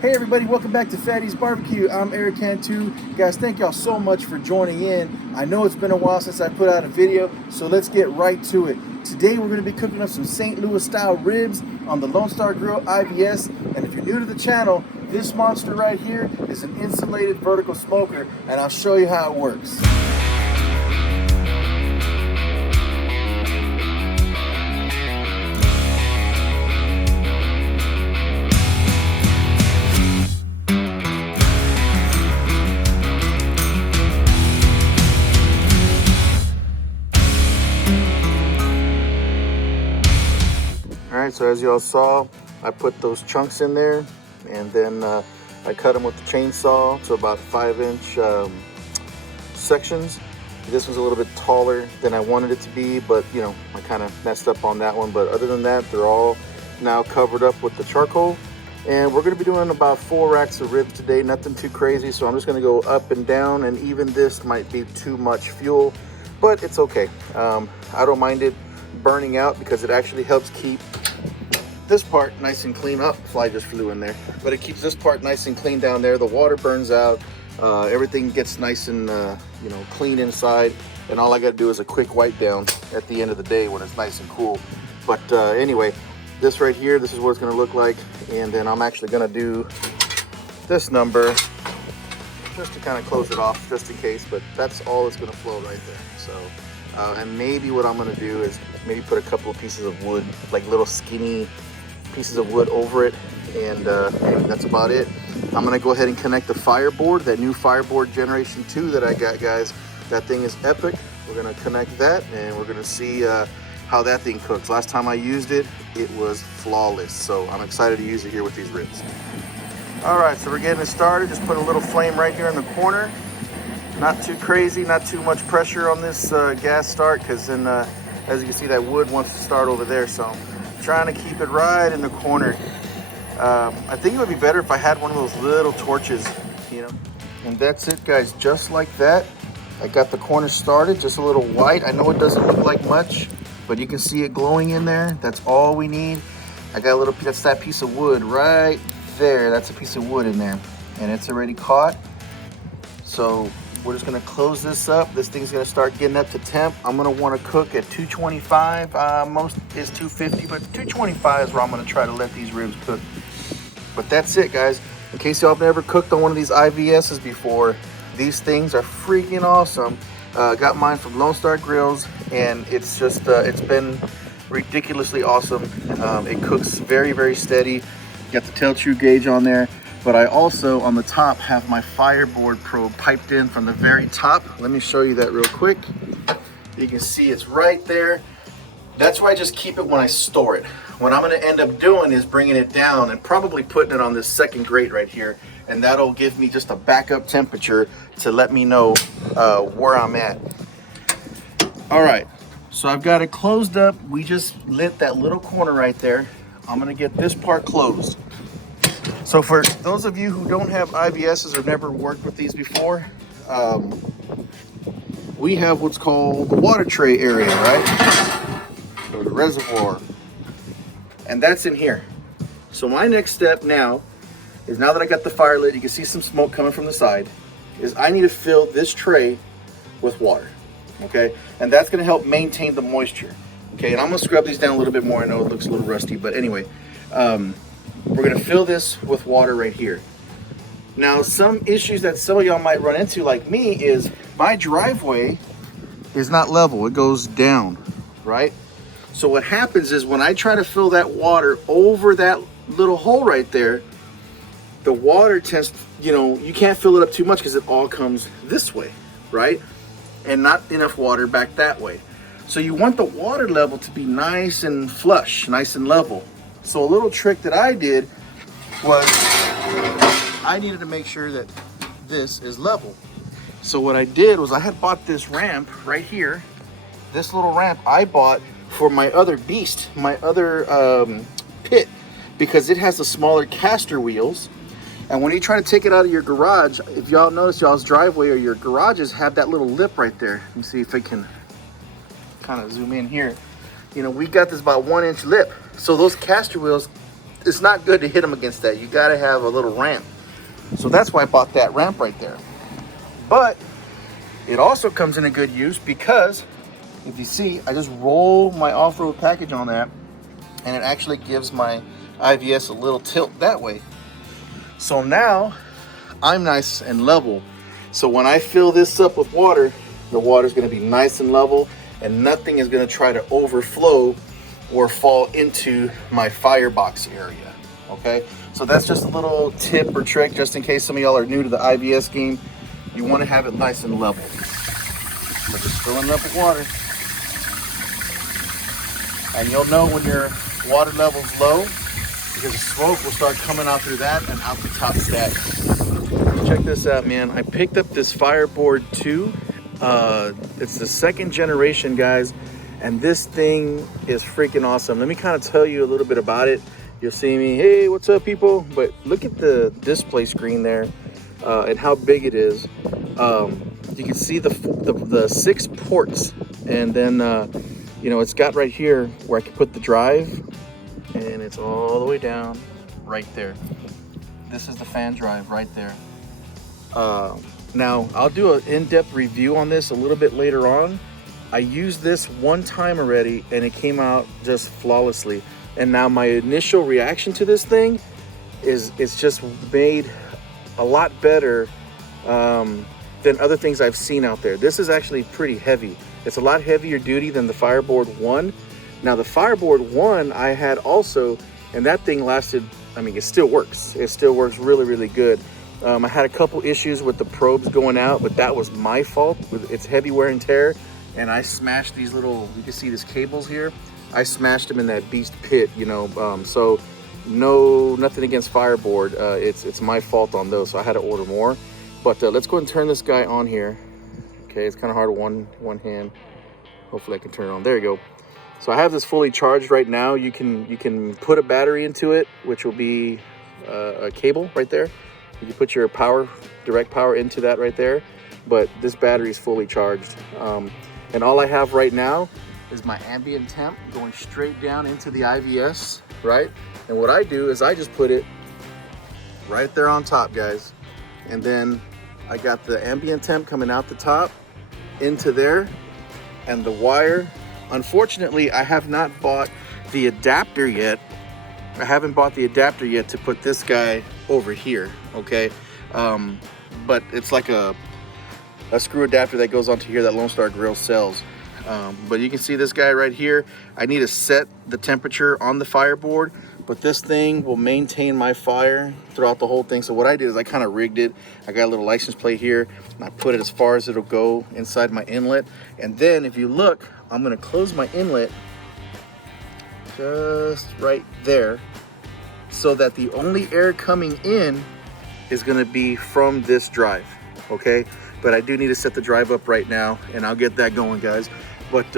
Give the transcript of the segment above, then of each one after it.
Hey everybody, welcome back to Fatty's BBQ. I'm Eric Cantu. Guys, thank y'all so much for joining in. I know it's been a while since I put out a video, so let's get right to it. Today we're going to be cooking up some St. Louis style ribs on the Lone Star Grillz IVS. And if you're new to the channel, this monster right here is an insulated vertical smoker, and I'll show you how it works. Alright, so as y'all saw, I put those chunks in there, and then I cut them with the chainsaw to about 5-inch sections. This one's a little bit taller than I wanted it to be, but you know, I kind of messed up on that one. But other than that, they're all now covered up with the charcoal. And we're going to be doing about 4 racks of ribs today, nothing too crazy. So I'm just going to go up and down, and even this might be too much fuel, but it's okay. I don't mind it burning out because it actually helps keep this part nice and clean. Up, fly just flew in there, but it keeps this part nice and clean down there. The water burns out, everything gets nice and you know, clean inside, and all I got to do is a quick wipe down at the end of the day when it's nice and cool. But anyway, this right here, this is what it's going to look like, and then I'm actually going to do this number just to kind of close it off, just in case. But that's all that's going to flow right there. So and maybe what I'm going to do is maybe put a couple of pieces of wood, like little skinny pieces of wood over it, and that's about it. I'm going to go ahead and connect the FireBoard, that new FireBoard Generation 2 that I got, guys. That thing is epic. We're going to connect that, and we're going to see how that thing cooks. Last time I used it, it was flawless, so I'm excited to use it here with these ribs. All right, so we're getting it started. Just put a little flame right here in the corner. Not too crazy, not too much pressure on this gas start, because then as you can see, that wood wants to start over there. So I'm trying to keep it right in the corner. I think it would be better if I had one of those little torches, you know. And that's it, guys, just like that. I got the corner started, just a little white. I know it doesn't look like much, but you can see it glowing in there. That's all we need. I got a little, that's that piece of wood right there. That's a piece of wood in there, and it's already caught. So we're just gonna close this up. This thing's gonna start getting up to temp. I'm gonna wanna cook at 225. Most is 250, but 225 is where I'm gonna try to let these ribs cook. But that's it, guys. In case y'all have never cooked on one of these IVSs before, these things are freaking awesome. Got mine from Lone Star Grillz, and it's just, it's been ridiculously awesome. It cooks very, very steady. Got the Tell True gauge on there. But I also, on the top, have my FireBoard probe piped in from the very top. Let me show you that real quick. You can see it's right there. That's why I just keep it when I store it. What I'm gonna end up doing is bringing it down and probably putting it on this second grate right here. And that'll give me just a backup temperature to let me know where I'm at. All right, so I've got it closed up. We just lit that little corner right there. I'm gonna get this part closed. So for those of you who don't have IVSs or never worked with these before, we have what's called the water tray area, right? Or the reservoir. And that's in here. So my next step now is, now that I got the fire lit, you can see some smoke coming from the side, is I need to fill this tray with water, okay? And that's gonna help maintain the moisture, okay? And I'm gonna scrub these down a little bit more. I know it looks a little rusty, but anyway, we're gonna fill this with water right here. Now, some issues that some of y'all might run into, like me, is my driveway is not level. It goes down, right? So what happens is when I try to fill that water over that little hole right there, the water tends, you know, you can't fill it up too much because it all comes this way, right? And not enough water back that way. So you want the water level to be nice and flush, nice and level. So a little trick that I did was I needed to make sure that this is level. So what I did was I had bought this ramp right here. This little ramp I bought for my other beast, my other pit, because it has the smaller caster wheels. And when you try to take it out of your garage, if y'all notice, y'all's driveway or your garages have that little lip right there. Let me see if I can kind of zoom in here. You know, we got this about 1-inch lip. So those caster wheels, it's not good to hit them against that. You got to have a little ramp. So that's why I bought that ramp right there. But it also comes in a good use because if you see, I just roll my off-road package on that, and it actually gives my IVS a little tilt that way. So now I'm nice and level. So when I fill this up with water, the water is going to be nice and level, and nothing is going to try to overflow or fall into my firebox area. Okay, so that's just a little tip or trick just in case some of y'all are new to the IVS game. You want to have it nice and level. So just filling it up with water, and you'll know when your water level's low because the smoke will start coming out through that and out the top stack. Check this out, man. I picked up this FireBoard 2. It's the 2nd generation, guys, and this thing is freaking awesome. Let me kind of tell you a little bit about it. You'll see me, hey, what's up, people? But look at the display screen there and how big it is. You can see the 6 ports, and then you know, it's got right here where I can put the drive, and it's all the way down right there. This is the fan drive right there. Now I'll do an in-depth review on this a little bit later on. I used this one time already and it came out just flawlessly. And now my initial reaction to this thing is it's just made a lot better than other things I've seen out there. This is actually pretty heavy. It's a lot heavier duty than the FireBoard 1. Now the FireBoard 1 I had also, and that thing lasted, I mean, it still works. It still works really, really good. I had a couple issues with the probes going out, but that was my fault with its heavy wear and tear. And I smashed these little, you can see these cables here. I smashed them in that beast pit, you know. So nothing against FireBoard. It's my fault on those, so I had to order more. But let's go ahead and turn this guy on here. Okay, it's kind of hard with one hand. Hopefully I can turn it on. There you go. So I have this fully charged right now. You can put a battery into it, which will be a cable right there. You can put your direct power into that right there, but this battery is fully charged. And all I have right now is my ambient temp going straight down into the IVS, right? And what I do is I just put it right there on top, guys. And then I got the ambient temp coming out the top into there, and the wire. Unfortunately, I have not bought the adapter yet. I haven't bought the adapter yet to put this guy over here, okay? But it's like a screw adapter that goes onto here that Lone Star Grill sells. But you can see this guy right here. I need to set the temperature on the FireBoard, but this thing will maintain my fire throughout the whole thing. So what I did is I kind of rigged it. I got a little license plate here, and I put it as far as it'll go inside my inlet. And then if you look, I'm gonna close my inlet just right there so that the only air coming in is gonna be from this drive, okay? But I do need to set the drive up right now, and I'll get that going, guys. But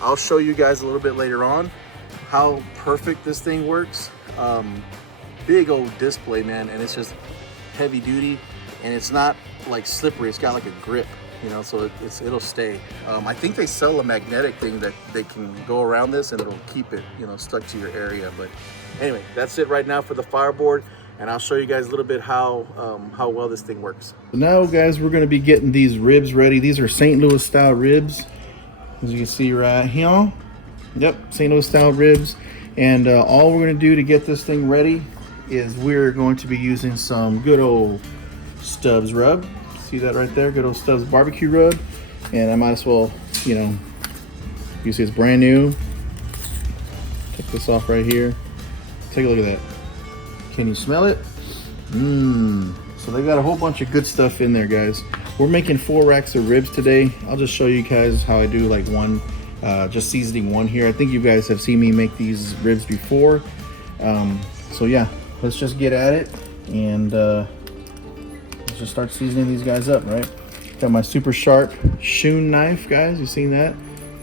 I'll show you guys a little bit later on how perfect this thing works. Big old display, man, and it's just heavy duty, and it's not like slippery. It's got like a grip, you know, so it'll stay. I think they sell a magnetic thing that they can go around this and it'll keep it, you know, stuck to your area. But anyway, that's it right now for the FireBoard, and I'll show you guys a little bit how well this thing works. Now, guys, we're going to be getting these ribs ready. These are St. Louis style ribs, as you can see right here. Yep, St. Louis style ribs. And all we're going to do to get this thing ready is we're going to be using some good old Stubbs Rub. See that right there? Good old Stubbs barbecue rub. And I might as well, you know, you see it's brand new. Take this off right here. Take a look at that. Can you smell it? So they got a whole bunch of good stuff in there, guys. We're making 4 racks of ribs today. I'll just show you guys how I do like one, just seasoning one here. I think you guys have seen me make these ribs before. So yeah, let's just get at it, and let's just start seasoning these guys up, right? Got my super sharp Shun knife, guys. You seen that?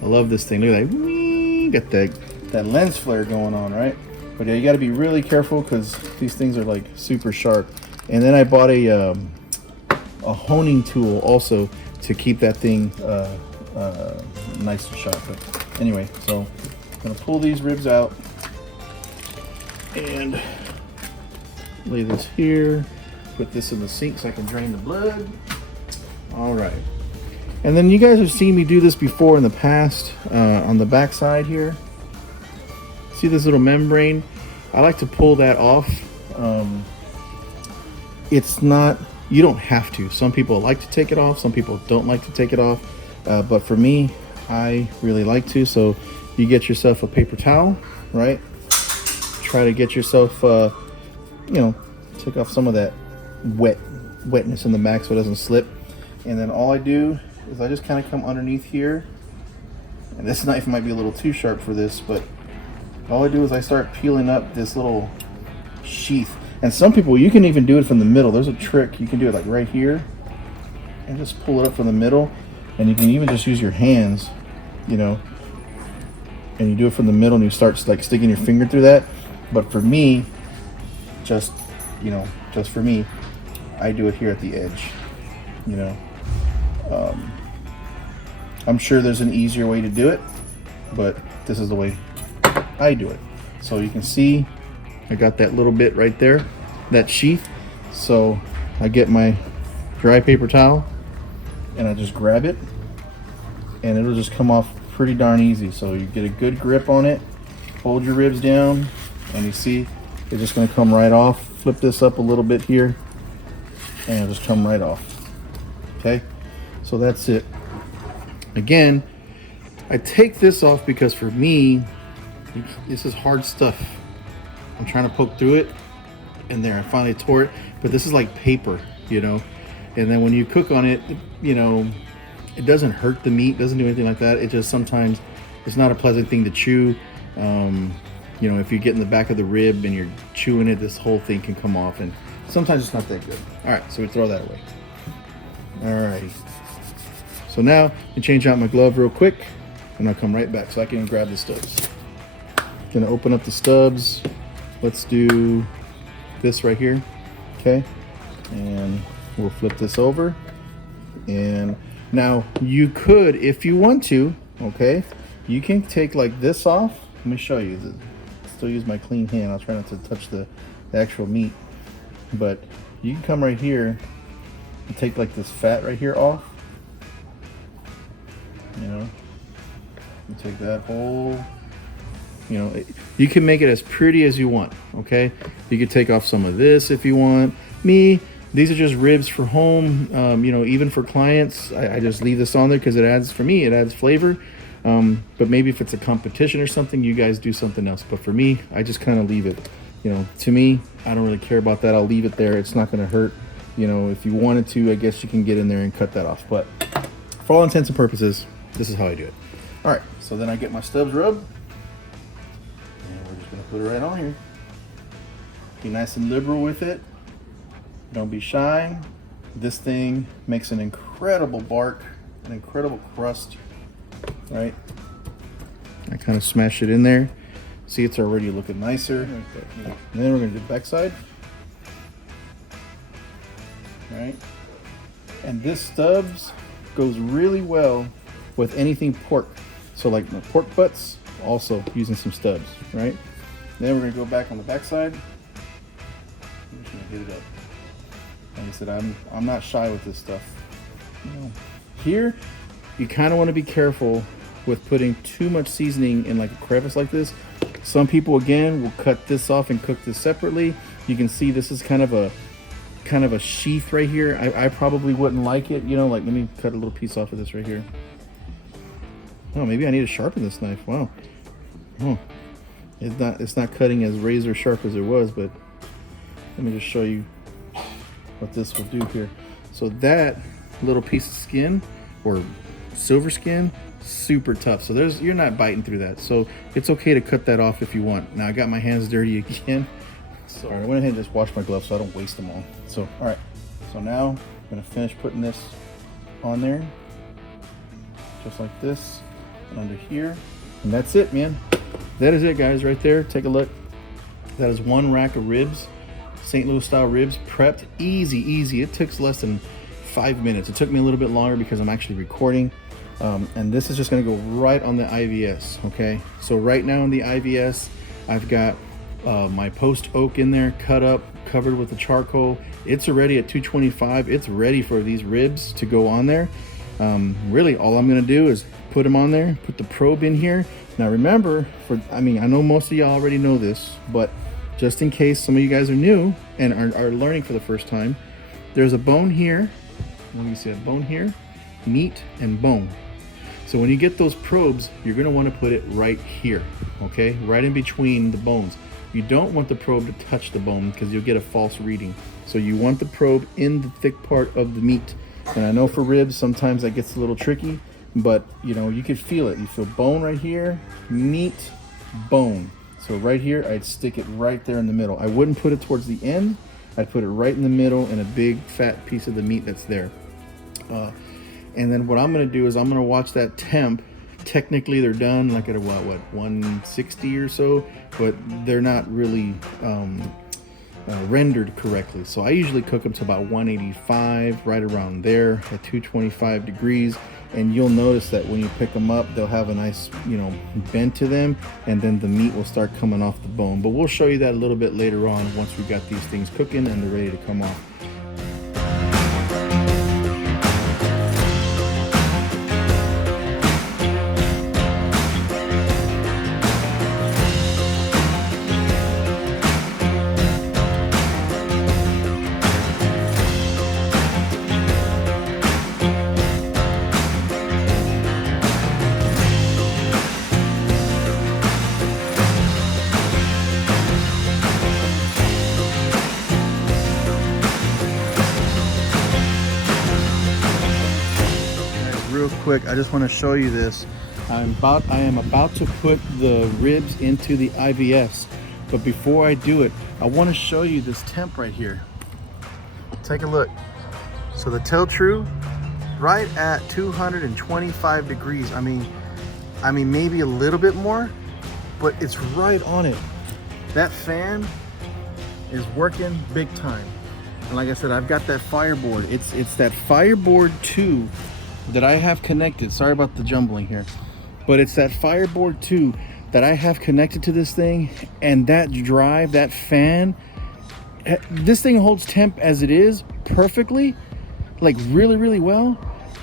I love this thing. Look at that. Got that lens flare going on, right? But yeah, you got to be really careful because these things are like super sharp. And then I bought a honing tool also to keep that thing nice and sharp. But anyway, so I'm gonna pull these ribs out. And lay this here, put this in the sink so I can drain the blood. All right. And then you guys have seen me do this before in the past on the back side here. See this little membrane? I like to pull that off. It's not, you don't have to. Some people like to take it off, some people don't like to take it off. But for me, I really like to. So you get yourself a paper towel, right? Try to get yourself, you know, take off some of that wetness in the back so it doesn't slip. And then all I do is I just kind of come underneath here. And this knife might be a little too sharp for this, but all I do is I start peeling up this little sheath. And some people, you can even do it from the middle. There's a trick. You can do it like right here and just pull it up from the middle. And you can even just use your hands, you know, and you do it from the middle and you start like sticking your finger through that. But for me, just, you know, just for me, I do it here at the edge, you know. I'm sure there's an easier way to do it, but this is the way I do it. So you can see I got that little bit right there, that sheath. So I get my dry paper towel and I just grab it and it'll just come off pretty darn easy. So you get a good grip on it, hold your ribs down, and you see it's just going to come right off. Flip this up a little bit here and it'll just come right off. Okay, so that's it. Again, I take this off because for me, this is hard stuff. I'm trying to poke through it, and there, I finally tore it. But this is like paper, you know. And then when you cook on it, you know, it doesn't hurt the meat, doesn't do anything like that. It just sometimes, it's not a pleasant thing to chew. You know, if you get in the back of the rib and you're chewing it, this whole thing can come off, and sometimes it's not that good. All right, so we throw that away. All righty. So now I change out my glove real quick, and I'll come right back so I can grab the stubs. Gonna open up the stubs. Let's do this right here, okay? And we'll flip this over. And now you could, if you want to, okay, you can take like this off. Let me show you. Still use my clean hand. I'll try not to touch the actual meat. But you can come right here and take like this fat right here off. You know, you take that whole, you know, you can make it as pretty as you want, okay? You could take off some of this if you want. Me, these are just ribs for home. You know, even for clients, I just leave this on there because it adds, for me, it adds flavor. But maybe if it's a competition or something, you guys do something else. But for me, I just kind of leave it. You know, to me, I don't really care about that. I'll leave it there. It's not going to hurt. You know, if you wanted to, I guess you can get in there and cut that off. But for all intents and purposes, this is how I do it. All right, so then I get my Stubbs Rub, and we're just gonna put it right on here. Be nice and liberal with it. Don't be shy. This thing makes an incredible bark, an incredible crust, right? I kind of smash it in there. See, it's already looking nicer. And then we're gonna do the backside. All right, and this Stubbs goes really well with anything pork. So like my pork butts, also using some Stubbs, right? Then we're gonna go back on the backside. I'm just gonna hit it up. Like I said, I'm not shy with this stuff. You know, here, you kind of want to be careful with putting too much seasoning in like a crevice like this. Some people, again, will cut this off and cook this separately. You can see this is kind of a sheath right here. I probably wouldn't like it, you know, like let me cut a little piece off of this right here. Oh, maybe I need to sharpen this knife. Wow. Oh, it's not cutting as razor sharp as it was, but let me just show you what this will do here. So that little piece of skin or silver skin, super tough. So you're not biting through that. So it's okay to cut that off if you want. Now I got my hands dirty again. So all right, I went ahead and just washed my gloves so I don't waste them all. So, all right. So now I'm gonna finish putting this on there, just like this, and under here. And that's it, man. That is it, guys, right there. Take a look. That is one rack of ribs, St. Louis style ribs, prepped. Easy. It took less than 5 minutes. It took me a little bit longer because I'm actually recording. And this is just gonna go right on the IVS, okay? So right now in the IVS, I've got my post oak in there, cut up, covered with the charcoal. It's already at 225. It's ready for these ribs to go on there. Really all I'm gonna do is put them on there, put the probe in here. Now remember, I know most of y'all already know this, but just in case some of you guys are new and are learning for the first time, there's a bone here. Let me see, a bone here, meat and bone. So when you get those probes, you're gonna wanna put it right here, okay? Right in between the bones. You don't want the probe to touch the bone because you'll get a false reading. So you want the probe in the thick part of the meat. And I know for ribs, sometimes that gets a little tricky, but you know, you could feel it. You feel bone right here, meat, bone. So right here, I'd stick it right there in the middle. I wouldn't put it towards the end. I'd put it right in the middle in a big fat piece of the meat that's there. And then what I'm gonna do is I'm gonna watch that temp. Technically they're done like at what 160 or so, but they're not really rendered correctly. So I usually cook them to about 185, right around there at 225 degrees. And you'll notice that when you pick them up, they'll have a nice, you know, bend to them, and then the meat will start coming off the bone. But we'll show you that a little bit later on once we got these things cooking and they're ready to come off. Real quick, I just want to show you this. I am about to put the ribs into the IVS, but before I do it, I want to show you this temp right here. Take a look. So the tell true, right at 225 degrees. I mean maybe a little bit more, but it's right on it. That fan is working big time. And like I said, I've got that FireBoard. It's that FireBoard 2 that I have connected. Sorry about the jumbling here, but it's that FireBoard 2 that I have connected to this thing, and that drive, that fan, this thing holds temp as it is perfectly, like really well.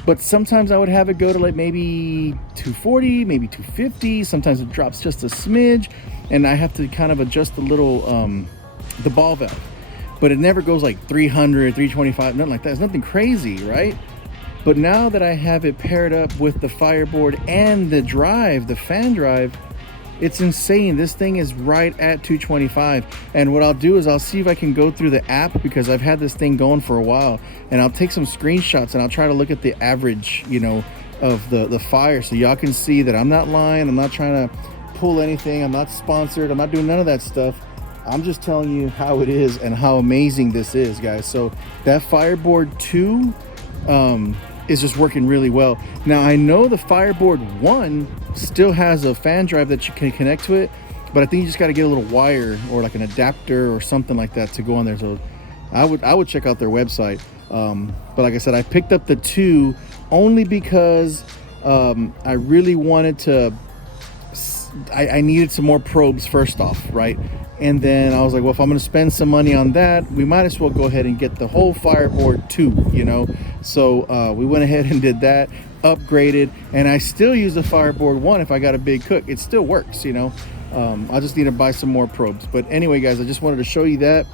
But sometimes I would have it go to like maybe 240, maybe 250. Sometimes it drops just a smidge, and I have to kind of adjust a little the ball valve. But it never goes like 300, 325, nothing like that. It's nothing crazy, right? But now that I have it paired up with the FireBoard and the drive, the fan drive, it's insane. This thing is right at 225. And what I'll do is I'll see if I can go through the app, because I've had this thing going for a while, and I'll take some screenshots and I'll try to look at the average, you know, of the fire, so y'all can see that I'm not lying. I'm not trying to pull anything. I'm not sponsored. I'm not doing none of that stuff. I'm just telling you how it is and how amazing this is, guys. So that FireBoard 2 is just working really well. Now I know the FireBoard 1 still has a fan drive that you can connect to it, but I think you just got to get a little wire or like an adapter or something like that to go on there. So I would check out their website. But like I said, I picked up the 2 only because I really wanted to, I needed some more probes first off, right? And then I was like, well, if I'm going to spend some money on that, we might as well go ahead and get the whole FireBoard 2, you know? So we went ahead and did that, upgraded, and I still use the FireBoard 1 if I got a big cook. It still works, you know? I just need to buy some more probes. But anyway, guys, I just wanted to show you that.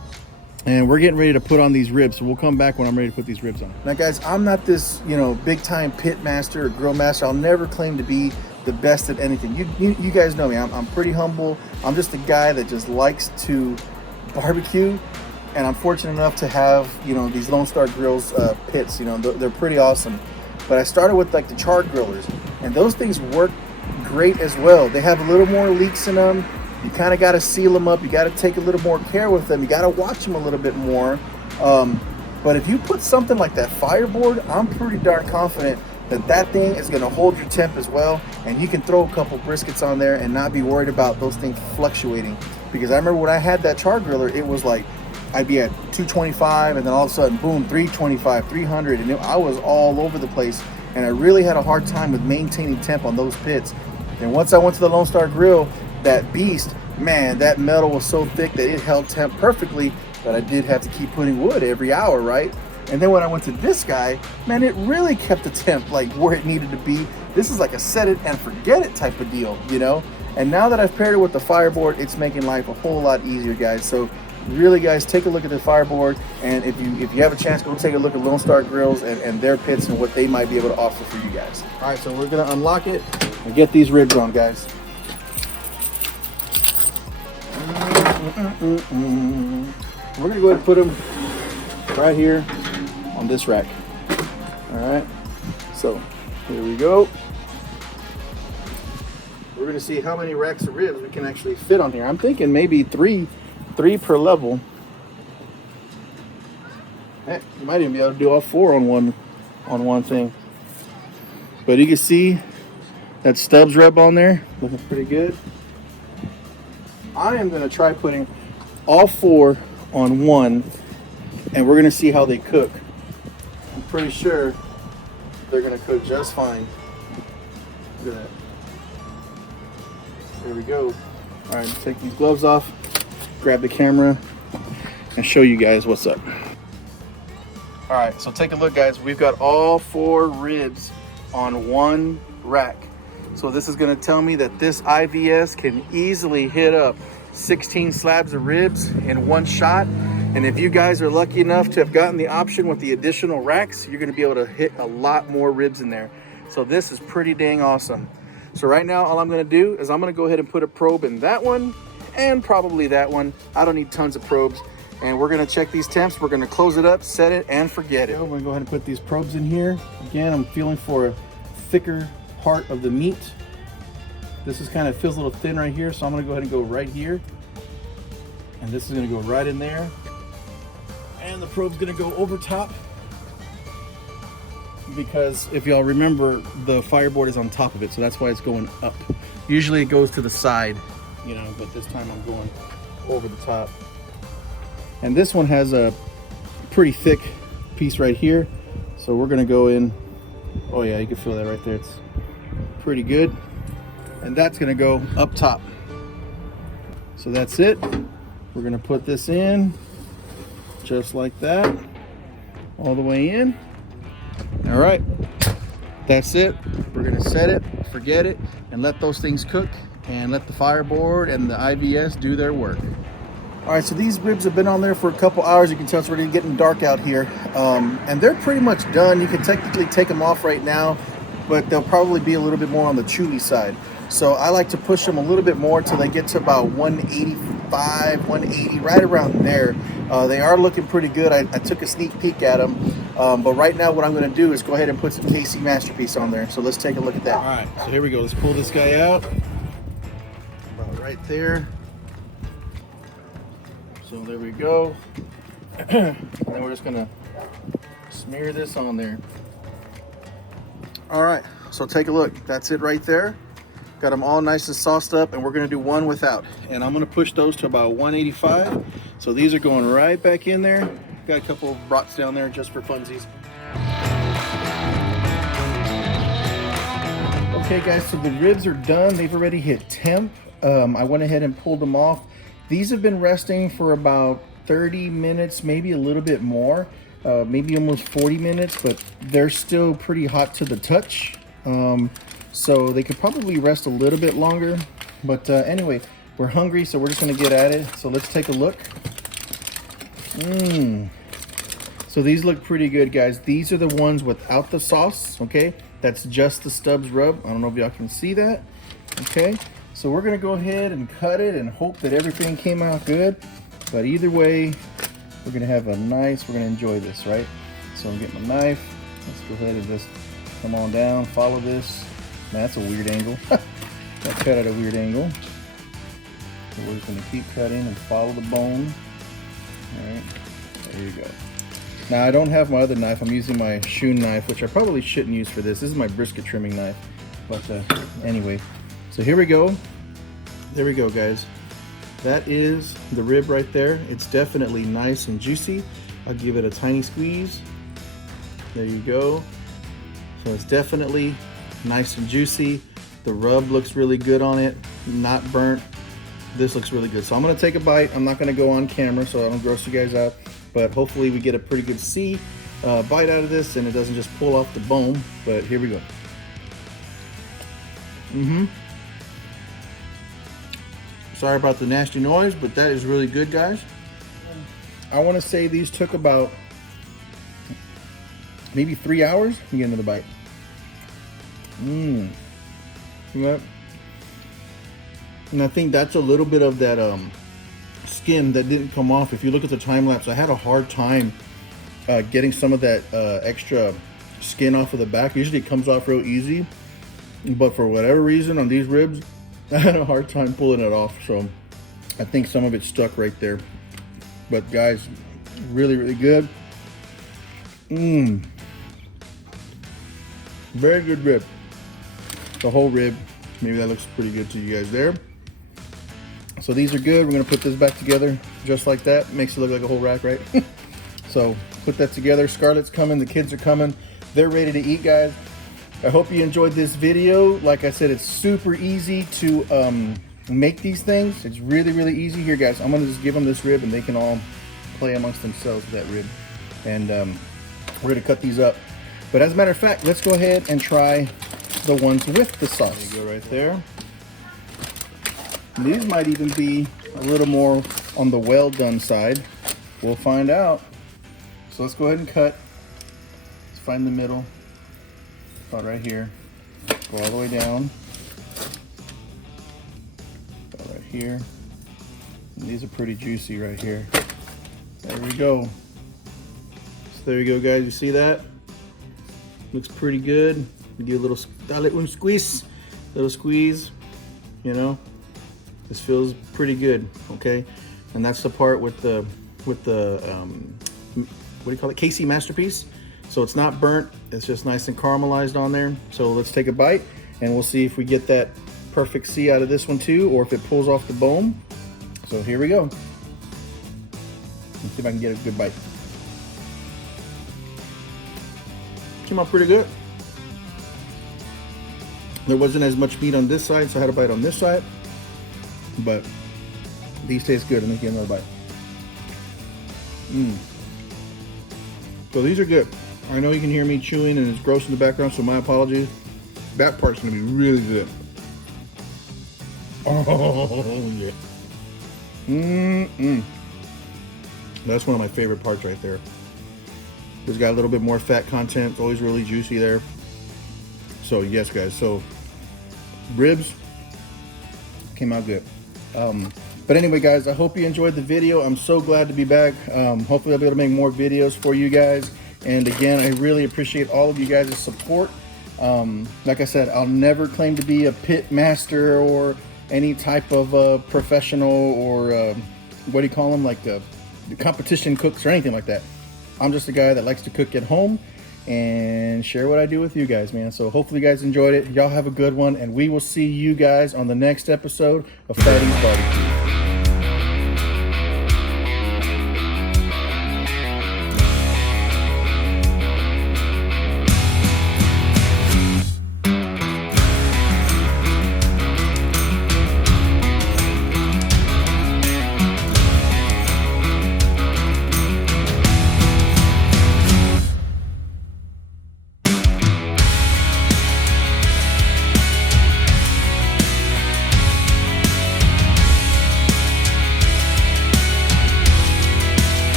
And we're getting ready to put on these ribs, so we'll come back when I'm ready to put these ribs on. Now, guys, I'm not this, you know, big-time pit master or grill master. I'll never claim to be the best at anything. You guys know me. I'm pretty humble. I'm just a guy that just likes to barbecue, and I'm fortunate enough to have, you know, these Lone Star Grills pits. You know, they're pretty awesome. But I started with like the charred grillers, and those things work great as well. They have a little more leaks in them. You kind of got to seal them up. You got to take a little more care with them. You got to watch them a little bit more. But if you put something like that FireBoard, I'm pretty darn confident that that thing is going to hold your temp as well, and you can throw a couple briskets on there and not be worried about those things fluctuating. Because I remember when I had that char griller, it was like I'd be at 225, and then all of a sudden, boom, 325, 300, and I was all over the place, and I really had a hard time with maintaining temp on those pits. And once I went to the Lone Star Grill, that beast, man, that metal was so thick that it held temp perfectly, but I did have to keep putting wood every hour, right? And then when I went to this guy, man, it really kept the temp like where it needed to be. This is like a set it and forget it type of deal, you know? And now that I've paired it with the FireBoard, it's making life a whole lot easier, guys. So really, guys, take a look at the FireBoard, and if you have a chance, go take a look at Lone Star Grills and their pits and what they might be able to offer for you guys. All right, so we're gonna unlock it and get these ribs on, guys. We're gonna go ahead and put them right here on this rack. All right, so here we go. We're gonna see how many racks of ribs we can actually fit on here. I'm thinking maybe three per level. Heck, you might even be able to do all 4 on one thing. But you can see that Stubbs Rub on there, looking pretty good. I am gonna try putting all 4 on one, and we're gonna see how they cook. I'm pretty sure they're gonna cook just fine. Look at that. There we go. All right, take these gloves off, grab the camera, and show you guys what's up. All right, so take a look, guys. We've got all 4 ribs on one rack. So this is gonna tell me that this IVS can easily hit up 16 slabs of ribs in one shot. And if you guys are lucky enough to have gotten the option with the additional racks, you're gonna be able to hit a lot more ribs in there. So this is pretty dang awesome. So right now, all I'm gonna do is I'm gonna go ahead and put a probe in that one and probably that one. I don't need tons of probes. And we're gonna check these temps. We're gonna close it up, set it, and forget it. I'm gonna go ahead and put these probes in here. Again, I'm feeling for a thicker part of the meat. This is kind of feels a little thin right here, so I'm gonna go ahead and go right here. And this is gonna go right in there. And the probe's gonna go over top, because if y'all remember, the FireBoard is on top of it, so that's why it's going up. Usually it goes to the side, you know, but this time I'm going over the top. And this one has a pretty thick piece right here, so we're gonna go in. Oh yeah, you can feel that right there. It's pretty good. And that's gonna go up top. So that's it. We're gonna put this in just like that, all the way in. All right, that's it. We're gonna set it, forget it, and let those things cook, and let the FireBoard and the IVS do their work. All right, so these ribs have been on there for a couple hours. You can tell it's already getting dark out here. And they're pretty much done. You can technically take them off right now, but they'll probably be a little bit more on the chewy side. So I like to push them a little bit more till they get to about 185, 180, right around there. They are looking pretty good. I took a sneak peek at them. But right now what I'm gonna do is go ahead and put some KC Masterpiece on there. So let's take a look at that. All right, so here we go. Let's pull this guy out. About right there. So there we go. And then we're just gonna smear this on there. All right, so take a look. That's it right there. Got them all nice and sauced up, and we're gonna do one without. And I'm gonna push those to about 185. So these are going right back in there. Got a couple of brats down there just for funsies. Okay guys, so the ribs are done. They've already hit temp. I went ahead and pulled them off. These have been resting for about 30 minutes, maybe a little bit more, maybe almost 40 minutes, but they're still pretty hot to the touch. So they could probably rest a little bit longer. But anyway, we're hungry, so we're just gonna get at it. So let's take a look. So these look pretty good, guys. These are the ones without the sauce, okay? That's just the Stubbs Rub. I don't know if y'all can see that, okay? So we're gonna go ahead and cut it and hope that everything came out good. But either way, we're gonna have a nice, we're gonna enjoy this, right? So I'm getting my knife. Let's go ahead and just come on down, follow this. Man, that's a weird angle. That cut at a weird angle. So we're just gonna keep cutting and follow the bone. All right, there you go. Now I don't have my other knife. I'm using my Shun knife, which I probably shouldn't use for this. This is my brisket trimming knife. But anyway, so here we go. There we go, guys. That is the rib right there. It's definitely nice and juicy. I'll give it a tiny squeeze. There you go. So it's definitely nice and juicy. The rub looks really good on it, not burnt. this looks really good. So I'm gonna take a bite. I'm not gonna go on camera so I don't gross you guys out, but hopefully we get a pretty good bite out of this and it doesn't just pull off the bone. But here we go. Sorry about the nasty noise, but that is really good, guys. I want to say these took about maybe 3 hours to get another bite. Yep. And I think that's a little bit of that skin that didn't come off. If you look at the time lapse, I had a hard time getting some of that extra skin off of the back. Usually it comes off real easy, but for whatever reason on these ribs, I had a hard time pulling it off. So I think some of it stuck right there. But guys, really, really good. Very good rib. The whole rib. Maybe that looks pretty good to you guys there. So these are good. We're gonna put this back together just like that. Makes it look like a whole rack, right? So put that together. Scarlett's coming, the kids are coming. They're ready to eat, guys. I hope you enjoyed this video. Like I said, it's super easy to make these things. It's really, really easy. Here, guys, I'm gonna just give them this rib and they can all play amongst themselves with that rib. And we're gonna cut these up. But as a matter of fact, let's go ahead and try the ones with the sauce. There you go, right there. And these might even be a little more on the well done side. We'll find out. So let's go ahead and cut. Let's find the middle. About right here. Go all the way down. About right here. And these are pretty juicy right here. There we go. So there you go, guys. You see that? Looks pretty good. Give a little squeeze, you know. This feels pretty good, okay? And that's the part with the what do you call it? KC Masterpiece. So it's not burnt, it's just nice and caramelized on there. So let's take a bite and we'll see if we get that perfect C out of this one too, or if it pulls off the bone. So here we go. Let's see if I can get a good bite. Came out pretty good. There wasn't as much meat on this side, so I had a bite on this side. But these taste good. Let me get another bite. So these are good. I know you can hear me chewing and it's gross in the background, so my apologies. That part's gonna be really good. Oh yeah. That's one of my favorite parts right there. It's got a little bit more fat content. It's always really juicy there. So yes, guys. So ribs came out good. But anyway, guys, I hope you enjoyed the video. I'm so glad to be back. Hopefully I'll be able to make more videos for you guys. And again, I really appreciate all of you guys' support. Like I said, I'll never claim to be a pit master or any type of professional or what do you call them, like the competition cooks or anything like that. I'm just a guy that likes to cook at home and share what I do with you guys, man. So hopefully you guys enjoyed it. Y'all have a good one, and we will see you guys on the next episode of Fighting Barbecue.